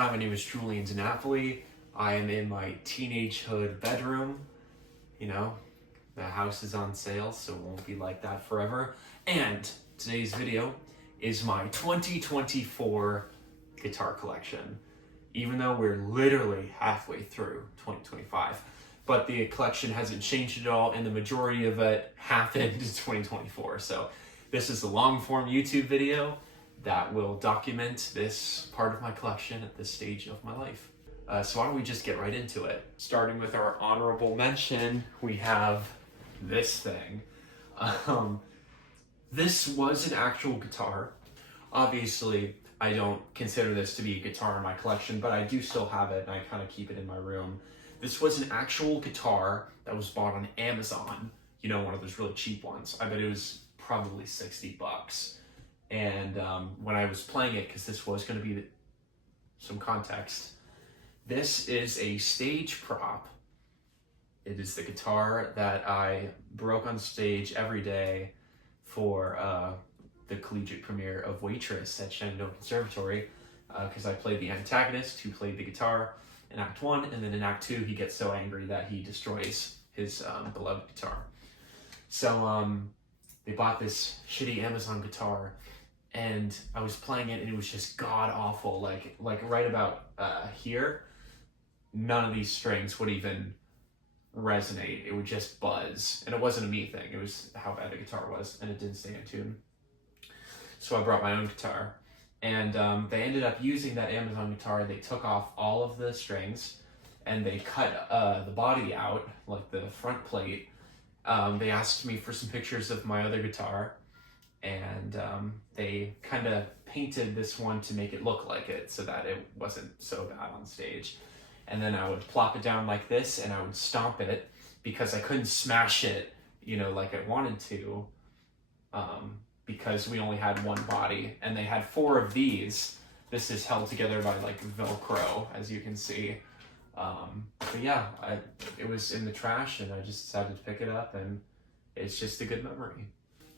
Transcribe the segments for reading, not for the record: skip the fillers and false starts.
Hi, my name is Julian. I am in my teenagehood bedroom. You know, the house is on sale, so it won't be like that forever. And today's video is my 2024 guitar collection. Even though we're literally halfway through 2025. But the collection hasn't changed at all, and the majority of it happened in 2024. So this is a long-form YouTube video that will document this part of my collection at this stage of my life. So why don't we just get right into it? Starting with our honorable mention, we have this thing. This was an actual guitar. Obviously, I don't consider this to be a guitar in my collection, but I do still have it, and I kind of keep it in my room. This was an actual guitar that was bought on Amazon. You know, one of those really cheap ones. I bet it was probably 60 bucks. And when I was playing it, because this was going to be some context, this is a stage prop. It is the guitar that I broke on stage every day for the collegiate premiere of Waitress at Shenandoah Conservatory, because I played the antagonist who played the guitar in Act 1, and then in Act 2 he gets so angry that he destroys his beloved guitar. So they bought this shitty Amazon guitar, and I was playing it, and it was just god-awful. Like right about here, none of these strings would even resonate. It would just buzz, and it wasn't a me thing. It was how bad the guitar was, and it didn't stay in tune. So I brought my own guitar, and they ended up using that Amazon guitar. They took off all of the strings, and they cut the body out, like the front plate. They asked me for some pictures of my other guitar, and they kind of painted this one to make it look like it so that it wasn't so bad on stage. And then I would plop it down like this, and I would stomp it because I couldn't smash it, you know, like I wanted to, because we only had one body, and they had 4 of these. This is held together by like Velcro, as you can see. But yeah, it was in the trash, and I just decided to pick it up, and it's just a good memory.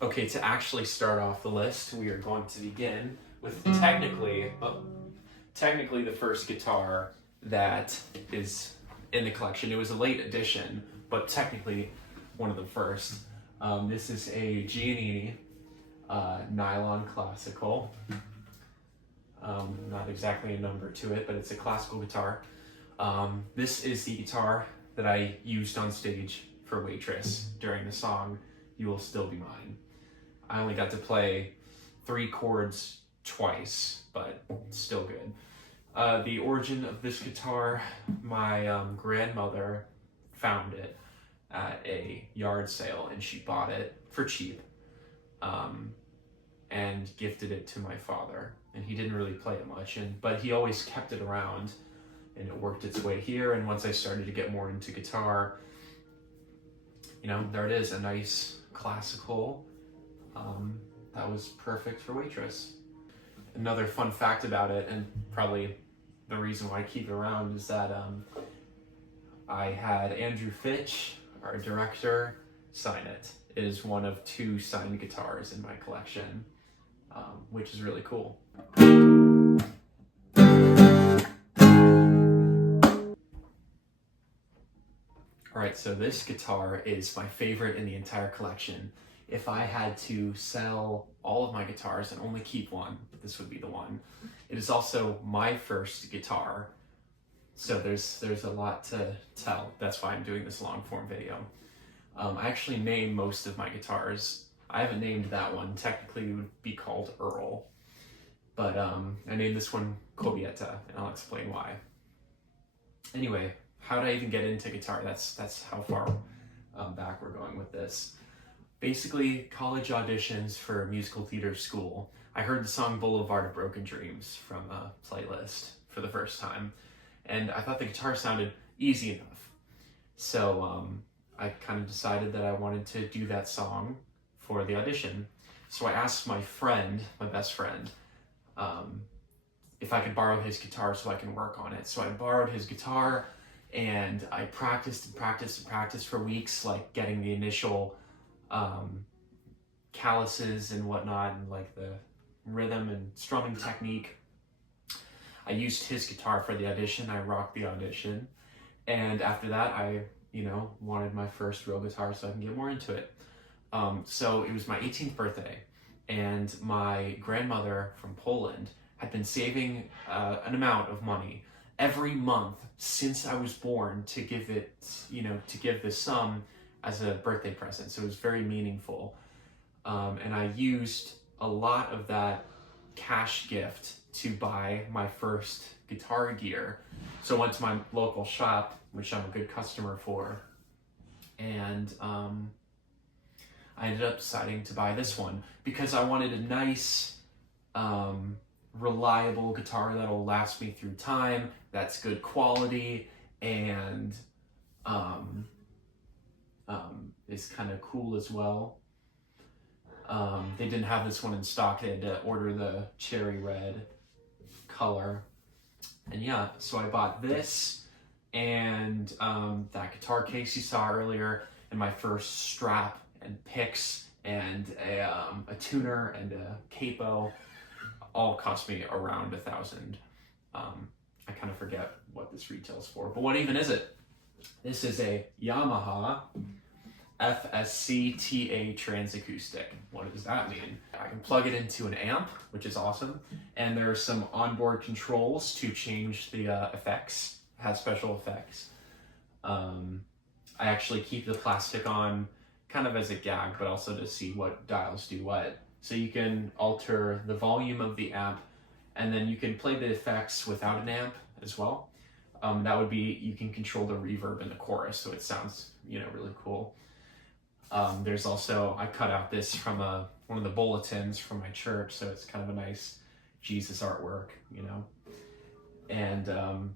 Okay, to actually start off the list, we are going to begin with technically the first guitar that is in the collection. It was a late addition, but technically one of the first. This is a Giannini nylon classical. Not exactly a number to it, but it's a classical guitar. This is the guitar that I used on stage for Waitress during the song You Will Still Be Mine. I only got to play 3 chords twice, but still good. The origin of this guitar, my grandmother found it at a yard sale, and she bought it for cheap and gifted it to my father. And he didn't really play it much, but he always kept it around, and it worked its way here. And once I started to get more into guitar, you know, there it is, a nice classical that was perfect for Waitress. Another fun fact about it, and probably the reason why I keep it around, is that I had Andrew Fitch, our director, sign it. It is one of 2 signed guitars in my collection, which is really cool. Alright, so this guitar is my favorite in the entire collection. If I had to sell all of my guitars and only keep one, this would be the one. It is also my first guitar, so there's a lot to tell. That's why I'm doing this long form video. I actually named most of my guitars. I haven't named that one. Technically it would be called Earl, but I named this one Cobietta, and I'll explain why. Anyway, how did I even get into guitar? That's how far back we're going with this. Basically, college auditions for musical theater school. I heard the song Boulevard of Broken Dreams from a playlist for the first time, and I thought the guitar sounded easy enough. So I kind of decided that I wanted to do that song for the audition. So I asked my friend, my best friend, if I could borrow his guitar so I can work on it. So I borrowed his guitar, and I practiced and practiced and practiced for weeks, like getting the initial calluses and whatnot, and like the rhythm and strumming technique. I used his guitar for the audition. I rocked the audition. And after that, I, wanted my first real guitar so I can get more into it. So it was my 18th birthday, and my grandmother from Poland had been saving an amount of money every month since I was born to give it, to give this sum as a birthday present. So it was very meaningful. And I used a lot of that cash gift to buy my first guitar gear. So I went to my local shop, which I'm a good customer for, and I ended up deciding to buy this one because I wanted a nice, reliable guitar that'll last me through time, that's good quality, and is kind of cool as well. They didn't have this one in stock. They had to order the cherry red color. And yeah, so I bought this and that guitar case you saw earlier, and my first strap and picks and a tuner and a capo. All cost me around $1,000. I kind of forget what this retails for, but what even is it? This is a Yamaha FSC-TA transacoustic. What does that mean? I can plug it into an amp, which is awesome, and there are some onboard controls to change the effects. It has special effects. I actually keep the plastic on kind of as a gag, but also to see what dials do what. So you can alter the volume of the amp, and then you can play the effects without an amp as well. That would be, you can control the reverb in the chorus, so it sounds, really cool. There's also, I cut out this from one of the bulletins from my church, so it's kind of a nice Jesus artwork, And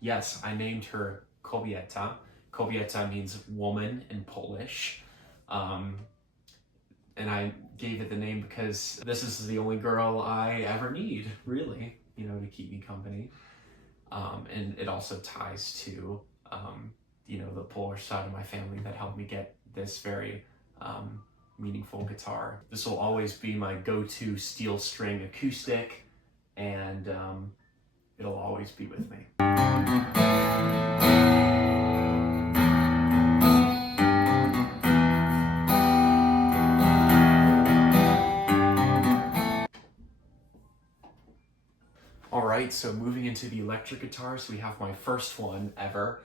yes, I named her Kobieta. Kobieta means woman in Polish. And I gave it the name because this is the only girl I ever need, really, to keep me company. And it also ties to, the Polish side of my family that helped me get this very meaningful guitar. This will always be my go-to steel string acoustic, and it'll always be with me. Alright, so moving into the electric guitars, we have my first one ever,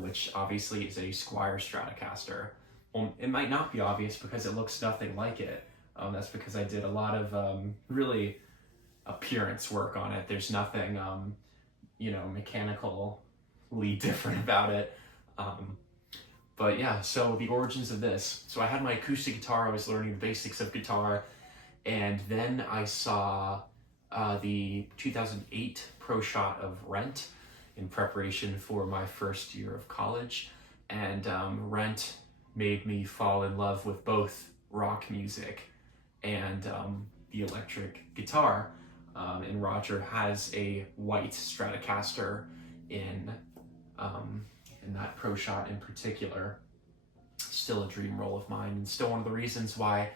which obviously is a Squire Stratocaster. Well, it might not be obvious because it looks nothing like it. That's because I did a lot of really appearance work on it. There's nothing, mechanically different about it. But yeah, so the origins of this. So I had my acoustic guitar, I was learning the basics of guitar, and then I saw the 2008 pro shot of Rent in preparation for my first year of college, and Rent made me fall in love with both rock music and the electric guitar. And Roger has a white Stratocaster in that pro shot in particular. Still a dream role of mine, and still one of the reasons why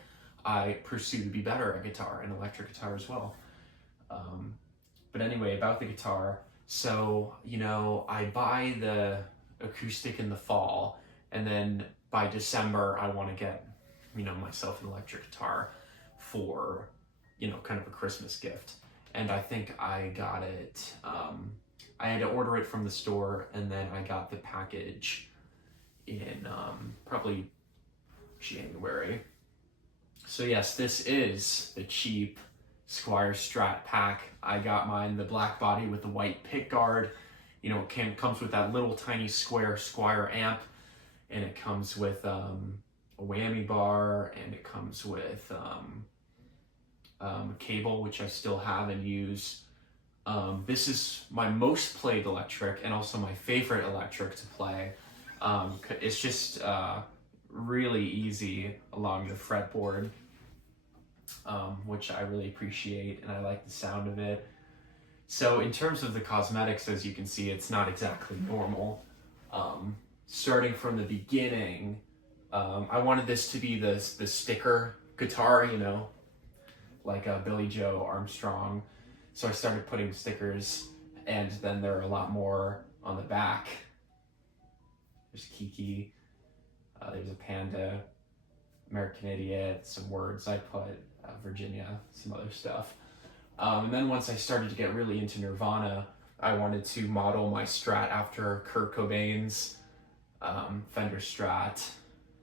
I pursue to be better at guitar and electric guitar as well. But anyway, about the guitar, so, I buy the acoustic in the fall, and then by December, I want to get, myself an electric guitar for, kind of a Christmas gift. And I think I got it, I had to order it from the store, and then I got the package in probably January. So yes, this is the cheap Squire Strat pack. I got mine, the black body with the white pick guard. It comes with that little tiny square Squire amp, and it comes with a whammy bar, and it comes with a cable, which I still have and use. This is my most played electric, and also my favorite electric to play. It's just really easy along the fretboard. Which I really appreciate, and I like the sound of it. So in terms of the cosmetics, as you can see, it's not exactly normal. Starting from the beginning, I wanted this to be the sticker guitar, like Billy Joe Armstrong. So I started putting stickers, and then there are a lot more on the back. There's Kiki, there's a panda, American Idiot, some words I put, Virginia, some other stuff. And then once I started to get really into Nirvana, I wanted to model my Strat after Kurt Cobain's Fender Strat,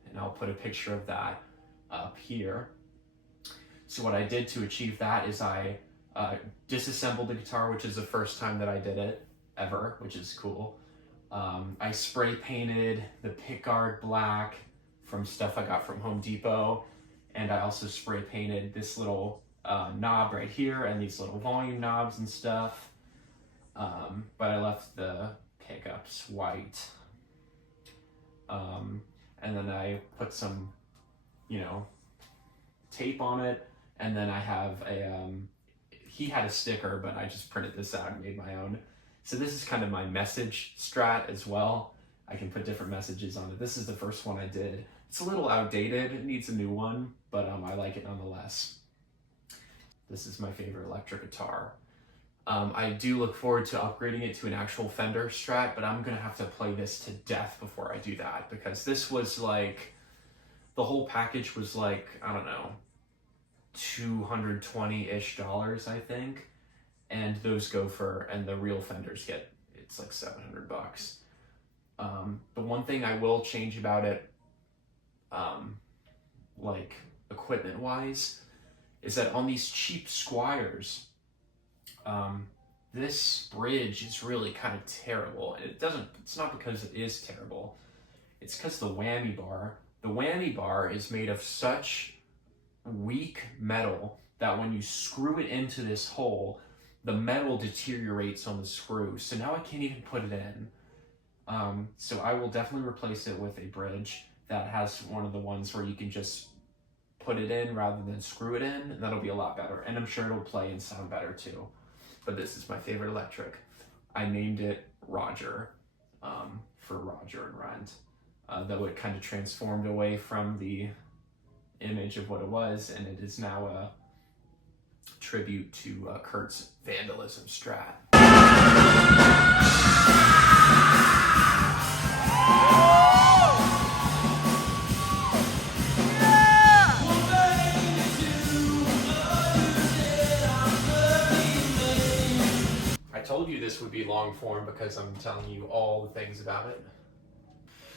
and I'll put a picture of that up here. So what I did to achieve that is I disassembled the guitar, which is the first time that I did it ever, which is cool. I spray painted the pickguard black from stuff I got from Home Depot, and I also spray painted this little knob right here and these little volume knobs and stuff, but I left the pickups white, and then I put some, you know, tape on it, and then I have a, he had a sticker, but I just printed this out and made my own. So this is kind of my message Strat as well. I can put different messages on it. This is the first one I did. It's a little outdated, it needs a new one, but I like it nonetheless. This is my favorite electric guitar. I do look forward to upgrading it to an actual Fender Strat, but I'm gonna have to play this to death before I do that, because this was like, the whole package was like, I don't know, $220-ish, I think. And those go for, and the real Fenders get, it's like $700. The one thing I will change about it, like equipment wise, is that on these cheap Squires, this bridge is really kind of terrible. And it's not because it is terrible, it's because the whammy bar is made of such weak metal that when you screw it into this hole, the metal deteriorates on the screw. So now I can't even put it in. So I will definitely replace it with a bridge that has one of the ones where you can just put it in rather than screw it in, and that'll be a lot better. And I'm sure it'll play and sound better too. But this is my favorite electric. I named it Roger, for Roger and Rent. Though it kind of transformed away from the image of what it was, and it is now a tribute to Kurt's Vandalism Strat. I told you this would be long form because I'm telling you all the things about it.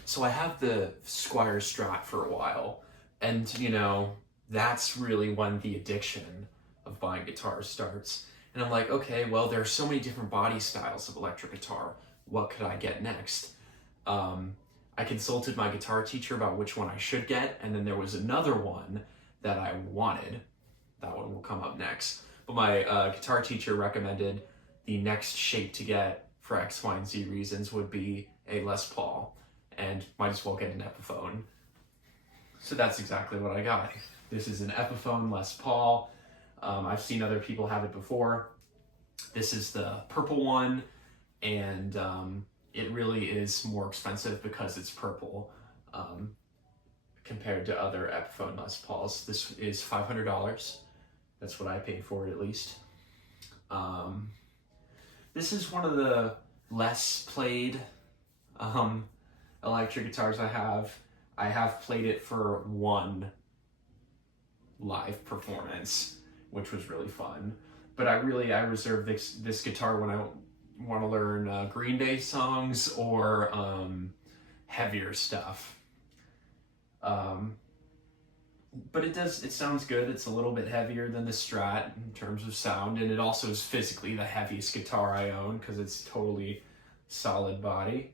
So I have the Squire Strat for a while, and you know, that's really when the addiction of buying guitars starts. And I'm like, okay, well, there are so many different body styles of electric guitar. What could I get next? I consulted my guitar teacher about which one I should get, and then there was another one that I wanted. That one will come up next. But my guitar teacher recommended the next shape to get for X, Y, and Z reasons would be a Les Paul, and might as well get an Epiphone. So that's exactly what I got. This is an Epiphone Les Paul. I've seen other people have it before. This is the purple one, and it really is more expensive because it's purple compared to other Epiphone Les Pauls. This is $500. That's what I paid for it, at least. This is one of the less played electric guitars I have. I have played it for one live performance, which was really fun. But I reserve this guitar when I want to learn Green Day songs or heavier stuff. But it sounds good. It's a little bit heavier than the Strat in terms of sound, and it also is physically the heaviest guitar I own because it's totally solid body.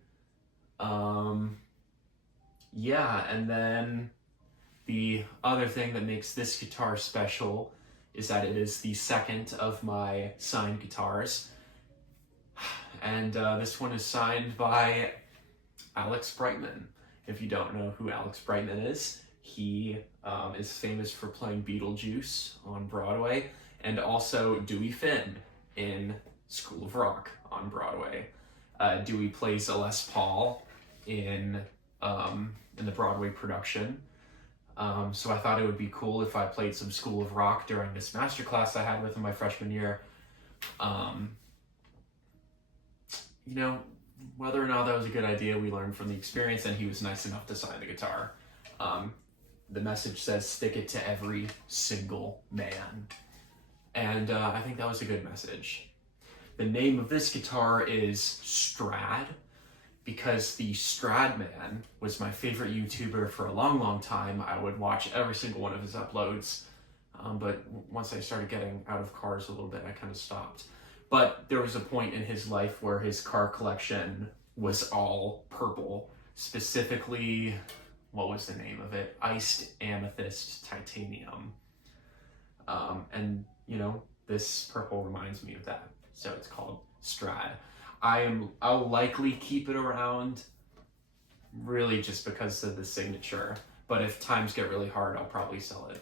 Yeah, and then the other thing that makes this guitar special is that it is the second of my signed guitars. And this one is signed by Alex Brightman. If you don't know who Alex Brightman is, he is famous for playing Beetlejuice on Broadway, and also Dewey Finn in School of Rock on Broadway. Dewey plays a Les Paul in the Broadway production. So I thought it would be cool if I played some School of Rock during this masterclass I had with him my freshman year. You know, whether or not that was a good idea, we learned from the experience, and he was nice enough to sign the guitar. The message says, stick it to every single man. And I think that was a good message. The name of this guitar is Strat, because the Strat Man was my favorite YouTuber for a long, long time. I would watch every single one of his uploads. But once I started getting out of cars a little bit, I kind of stopped. But there was a point in his life where his car collection was all purple. Specifically, what was the name of it? Iced Amethyst Titanium. And, you know, this purple reminds me of that. So it's called Strat. I'll likely keep it around, really just because of the signature. But if times get really hard, I'll probably sell it.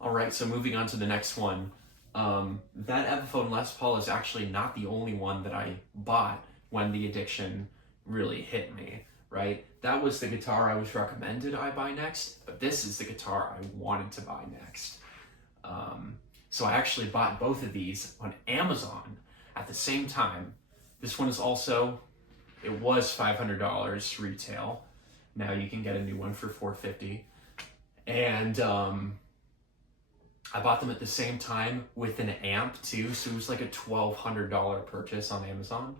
All right, so moving on to the next one. That Epiphone Les Paul is actually not the only one that I bought when the addiction really hit me, right? That was the guitar I was recommended I buy next, but this is the guitar I wanted to buy next. So I actually bought both of these on Amazon at the same time. This one is also, it was $500 retail. Now you can get a new one for $450. And I bought them at the same time with an amp too, so it was like a $1,200 purchase on Amazon.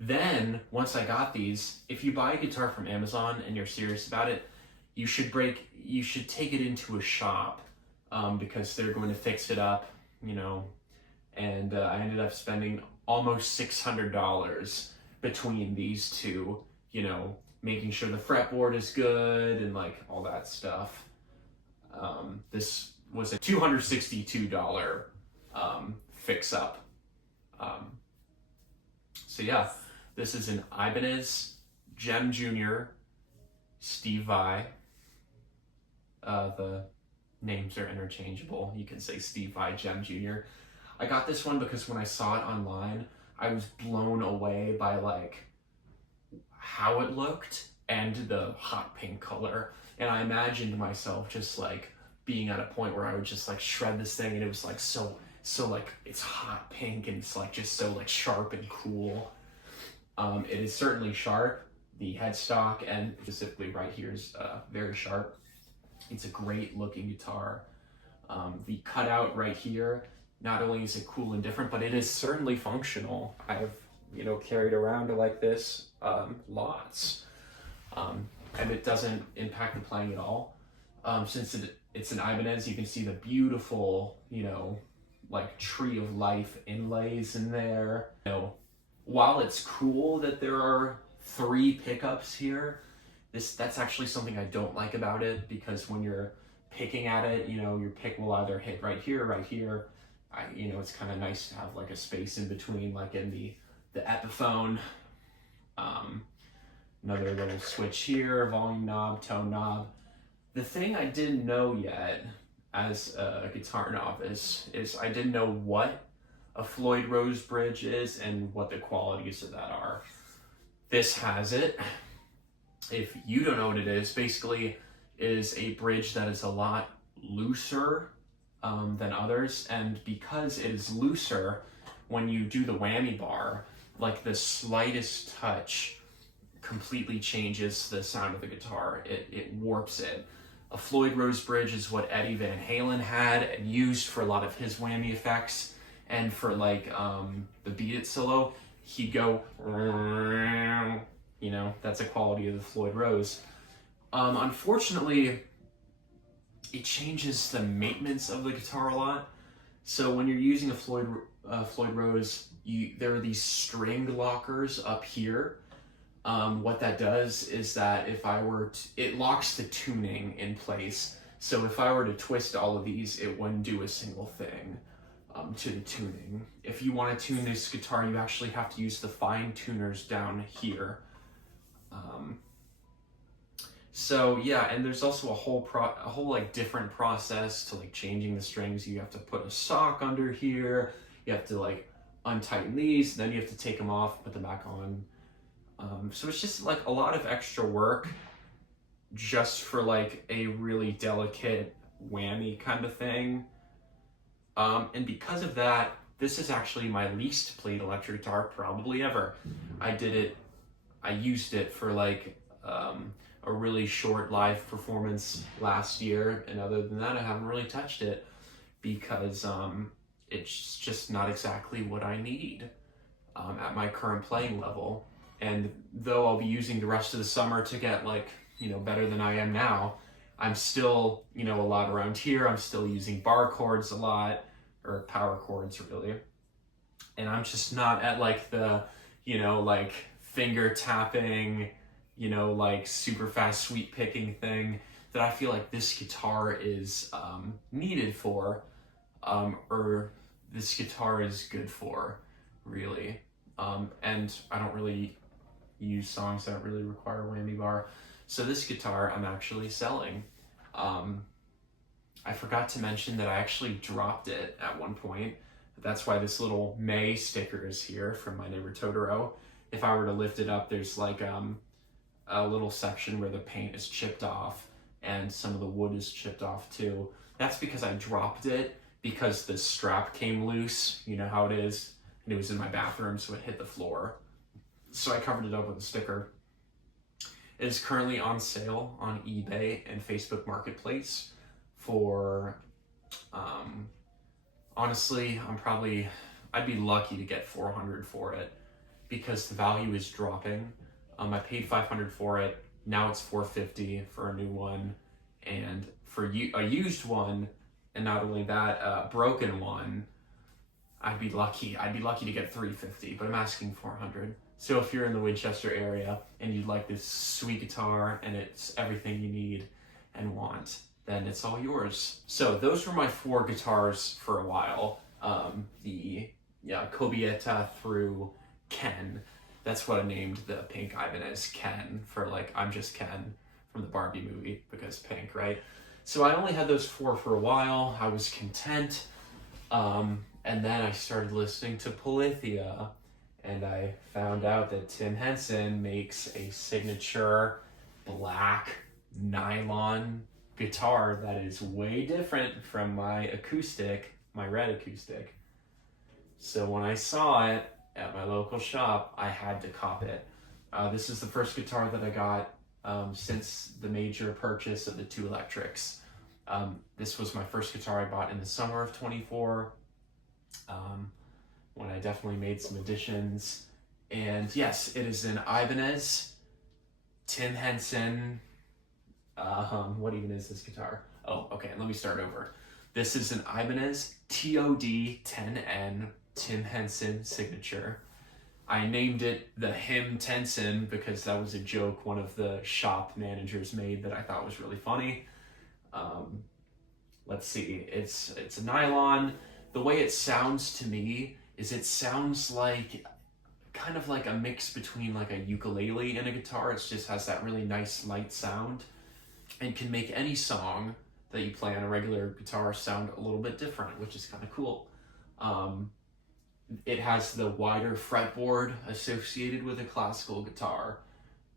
Then, once I got these, if you buy a guitar from Amazon and you're serious about it, you should take it into a shop, because they're going to fix it up, you know. And I ended up spending almost $600 between these two, you know, making sure the fretboard is good and like all that stuff. This was a $262 fix-up. So yeah, this is an Ibanez Jem Jr. Steve Vai. The names are interchangeable. You can say Steve Vai Jem Jr. I got this one because when I saw it online, I was blown away by like how it looked and the hot pink color. And I imagined myself just like being at a point where I would just like shred this thing, and it was like so like it's hot pink and it's like just so like sharp and cool. It is certainly sharp. The headstock and specifically right here is very sharp. It's a great looking guitar. The cutout right here, not only is it cool and different, but it is certainly functional. I've, you know, carried around it like this lots. And it doesn't impact the playing at all. Since it's an Ibanez, you can see the beautiful, you know, like tree of life inlays in there. You know, while it's cool that there are 3 pickups here, that's actually something I don't like about it, because when you're picking at it, you know, your pick will either hit right here. You know, it's kind of nice to have like a space in between, like in the Epiphone. Another little switch here, volume knob, tone knob. The thing I didn't know yet as a guitar novice is I didn't know what a Floyd Rose bridge is and what the qualities of that are. This has it. If you don't know what it is, basically it is a bridge that is a lot looser than others, and because it is looser, when you do the whammy bar, like the slightest touch completely changes the sound of the guitar. It warps it. A Floyd Rose bridge is what Eddie Van Halen had and used for a lot of his whammy effects, and for like the Beat It solo, he'd go, you know, that's a quality of the Floyd Rose. Unfortunately, it changes the maintenance of the guitar a lot. So when you're using a Floyd Rose, there are these string lockers up here. What that does is that if I were to, it locks the tuning in place. So if I were to twist all of these, it wouldn't do a single thing to the tuning. If you want to tune this guitar, you actually have to use the fine tuners down here. So yeah, and there's also a whole like different process to like changing the strings. You have to put a sock under here. You have to like untighten these, then you have to take them off, put them back on. So it's just like a lot of extra work just for like a really delicate whammy kind of thing. And because of that, this is actually my least played electric guitar probably ever. I used it for like a really short live performance last year, and other than that I haven't really touched it because it's just not exactly what I need at my current playing level. And though I'll be using the rest of the summer to get like, you know, better than I am now, I'm still, you know, a lot around here. I'm still using bar chords a lot, or power chords really. And I'm just not at like the, you know, like finger tapping, you know, like super fast sweep picking thing that I feel like this guitar is needed for, or this guitar is good for, really. And I don't really use songs that really require a whammy bar. So this guitar I'm actually selling. I forgot to mention that I actually dropped it at one point. That's why this little May sticker is here from my neighbor Totoro. If I were to lift it up, there's like a little section where the paint is chipped off and some of the wood is chipped off too. That's because I dropped it because the strap came loose. You know how it is. And it was in my bathroom, so it hit the floor. So I covered it up with a sticker. It is currently on sale on eBay and Facebook Marketplace for, honestly, I'd be lucky to get $400 for it because the value is dropping. I paid $500 for it. Now it's $450 for a new one. And for a used one, and not only that, a broken one, I'd be lucky to get $350, but I'm asking $400. So if you're in the Winchester area and you'd like this sweet guitar and it's everything you need and want, then it's all yours. So those were my 4 guitars for a while. The Kobieta through Ken. That's what I named the pink Ibanez, Ken, for like, I'm just Ken from the Barbie movie, because pink, right? So I only had those 4 for a while. I was content. And then I started listening to Polythia, and I found out that Tim Henson makes a signature black nylon guitar that is way different from my acoustic, my red acoustic. So when I saw it at my local shop, I had to cop it. This is the first guitar that I got since the major purchase of the 2 electrics. This was my first guitar I bought in the summer of 24. When I definitely made some additions. And yes, it is an Ibanez, Tim Henson. What even is this guitar? Oh, okay, let me start over. This is an Ibanez TOD 10N Tim Henson signature. I named it the Him Tenson because that was a joke one of the shop managers made that I thought was really funny. Let's see, it's a nylon. The way it sounds to me is it sounds like kind of like a mix between like a ukulele and a guitar. It just has that really nice light sound and can make any song that you play on a regular guitar sound a little bit different, which is kind of cool. It has the wider fretboard associated with a classical guitar.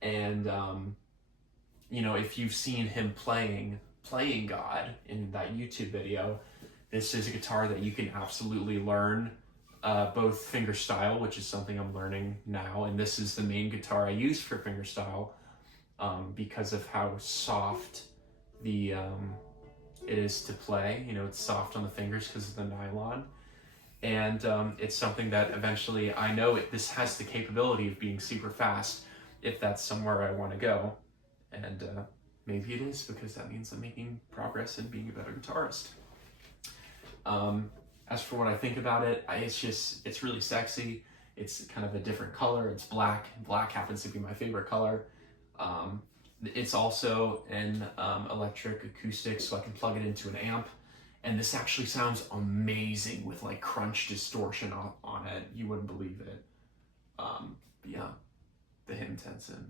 And, you know, if you've seen him playing God in that YouTube video, this is a guitar that you can absolutely learn both fingerstyle, which is something I'm learning now, and this is the main guitar I use for fingerstyle because of how soft the it is to play. You know, it's soft on the fingers because of the nylon, and it's something that eventually I know this has the capability of being super fast if that's somewhere I want to go, and maybe it is because that means I'm making progress in being a better guitarist. As for what I think about it, it's really sexy. It's kind of a different color. It's black. Black happens to be my favorite color. It's also an electric acoustic, so I can plug it into an amp. And this actually sounds amazing with like crunch distortion on it. You wouldn't believe it. But yeah, the Him Tenson.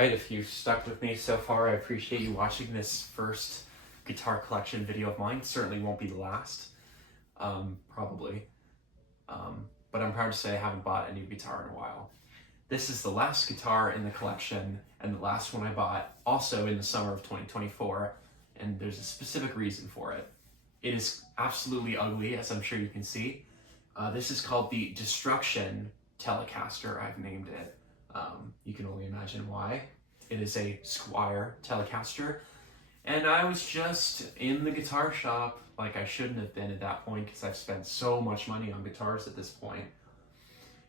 right, if you've stuck with me so far, I appreciate you watching this first guitar collection video of mine. Certainly won't be the last, probably. But I'm proud to say I haven't bought a new guitar in a while. This is the last guitar in the collection and the last one I bought also in the summer of 2024, and there's a specific reason for it. It is absolutely ugly, as I'm sure you can see. This is called the Destruction Telecaster, I've named it. You can only imagine why. It is a Squire Telecaster, and I was just in the guitar shop like I shouldn't have been at that point because I've spent so much money on guitars at this point.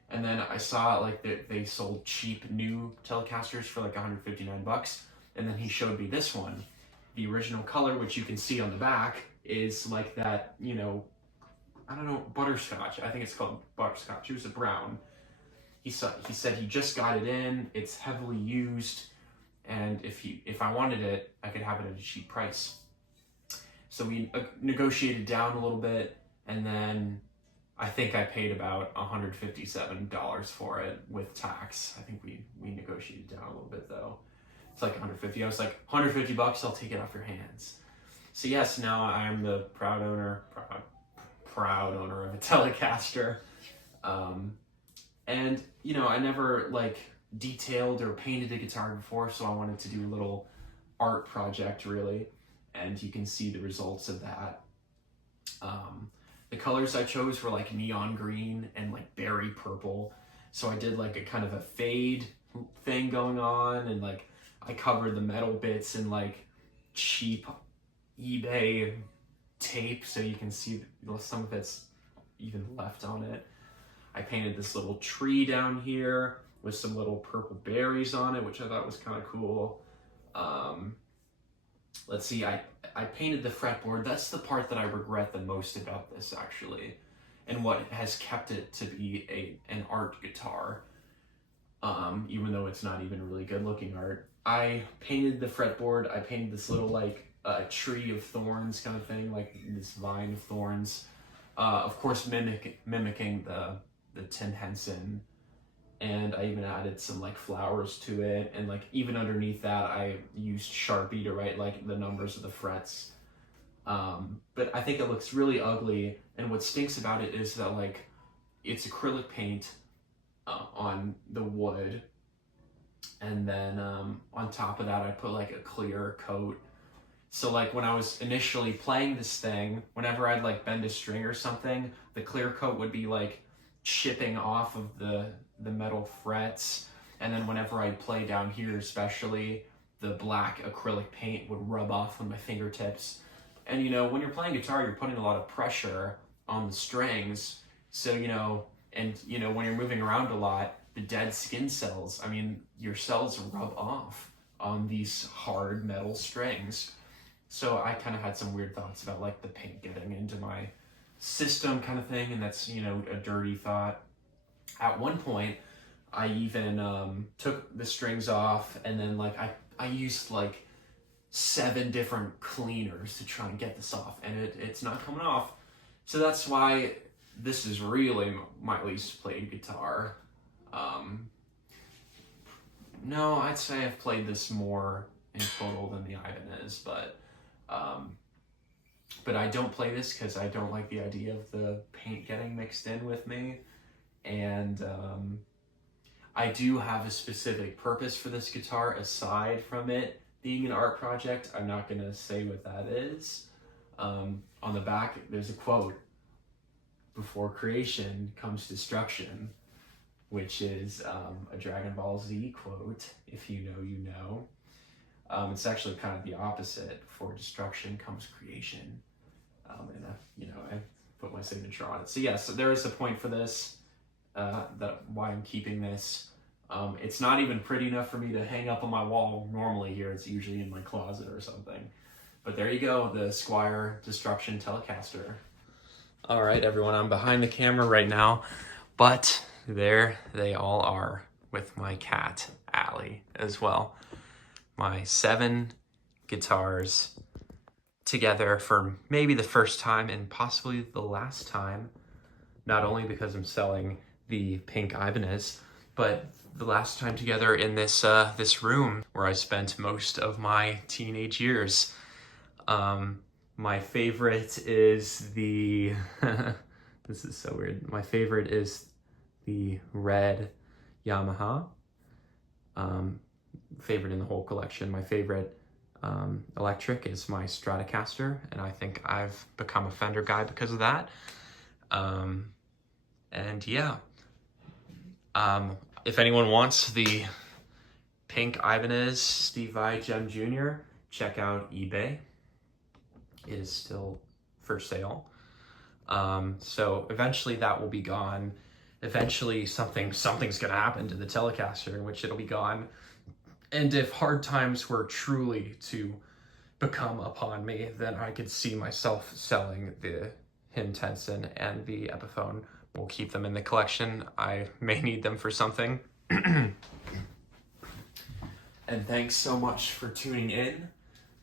And then I saw like they sold cheap new Telecasters for like 159 bucks, and then he showed me this one. The original color, which you can see on the back, is like that, you know, I don't know, butterscotch. I think it's called butterscotch. It was a brown. He said he just got it in. It's heavily used, and if I wanted it, I could have it at a cheap price. So we negotiated down a little bit, and then I think I paid about $157 for it with tax. I think we negotiated down a little bit though. It's like 150. I was like, 150 bucks, I'll take it off your hands. So yes, now I am the proud owner of a Telecaster. And you know, I never like detailed or painted a guitar before, so I wanted to do a little art project really, and you can see the results of that. The colors I chose were like neon green and like berry purple, so I did like a kind of a fade thing going on, and like I covered the metal bits in like cheap eBay tape so you can see some of it's even left on it. I painted this little tree down here with some little purple berries on it, which I thought was kind of cool. Let's see, I painted the fretboard. That's the part that I regret the most about this, actually, and what has kept it to be an art guitar, even though it's not even really good looking art. I painted the fretboard. I painted this little like tree of thorns kind of thing, like this vine of thorns, of course mimicking the Tim Henson, and I even added some like flowers to it, and like even underneath that I used Sharpie to write like the numbers of the frets. But I think it looks really ugly, and what stinks about it is that like it's acrylic paint on the wood, and then on top of that I put like a clear coat. So like when I was initially playing this thing, whenever I'd like bend a string or something, the clear coat would be like chipping off of the metal frets, and then whenever I'd play down here especially, the black acrylic paint would rub off on my fingertips. And you know, when you're playing guitar, you're putting a lot of pressure on the strings, so you know, and you know, when you're moving around a lot, the dead skin cells, I mean, your cells rub off on these hard metal strings. So I kind of had some weird thoughts about like the paint getting into my system kind of thing, and that's, you know, a dirty thought. At one point, I even took the strings off, and then like I used like 7 different cleaners to try and get this off, and it's not coming off. So that's why this is really my least played guitar. No, I'd say I've played this more in total than the Ibanez, but I don't play this because I don't like the idea of the paint getting mixed in with me, and I do have a specific purpose for this guitar aside from it being an art project. I'm not going to say what that is. On the back there's a quote: "Before creation comes destruction," which is a Dragon Ball Z quote. If you know, you know. It's actually kind of the opposite. Before destruction comes creation. And you know, I put my signature on it. So yes, so there is a point for this, that why I'm keeping this. It's not even pretty enough for me to hang up on my wall normally here. It's usually in my closet or something. But there you go, the Squire Destruction Telecaster. All right, everyone, I'm behind the camera right now, but there they all are with my cat, Allie, as well. My 7 guitars together for maybe the first time and possibly the last time, not only because I'm selling the pink Ibanez, but the last time together in this this room where I spent most of my teenage years. My favorite is the this is so weird. My favorite is the red Yamaha. Favorite in the whole collection. My favorite electric is my Stratocaster, and I think I've become a Fender guy because of that. And yeah, if anyone wants the pink Ibanez Steve Vai Jem Jr., check out eBay. It is still for sale. So eventually that will be gone. Eventually something's gonna happen to the Telecaster in which it'll be gone. And if hard times were truly to become upon me, then I could see myself selling the Henson and the Epiphone. We'll keep them in the collection. I may need them for something. And thanks so much for tuning in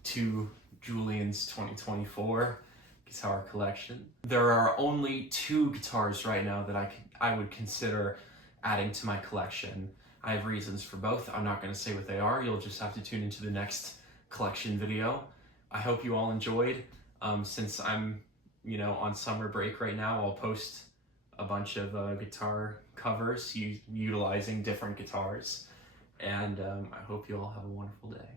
to Julian's 2024 guitar collection. There are only 2 guitars right now that I would consider adding to my collection. I have reasons for both. I'm not going to say what they are. You'll just have to tune into the next collection video. I hope you all enjoyed. Since I'm, on summer break right now, I'll post a bunch of guitar covers utilizing different guitars. And I hope you all have a wonderful day.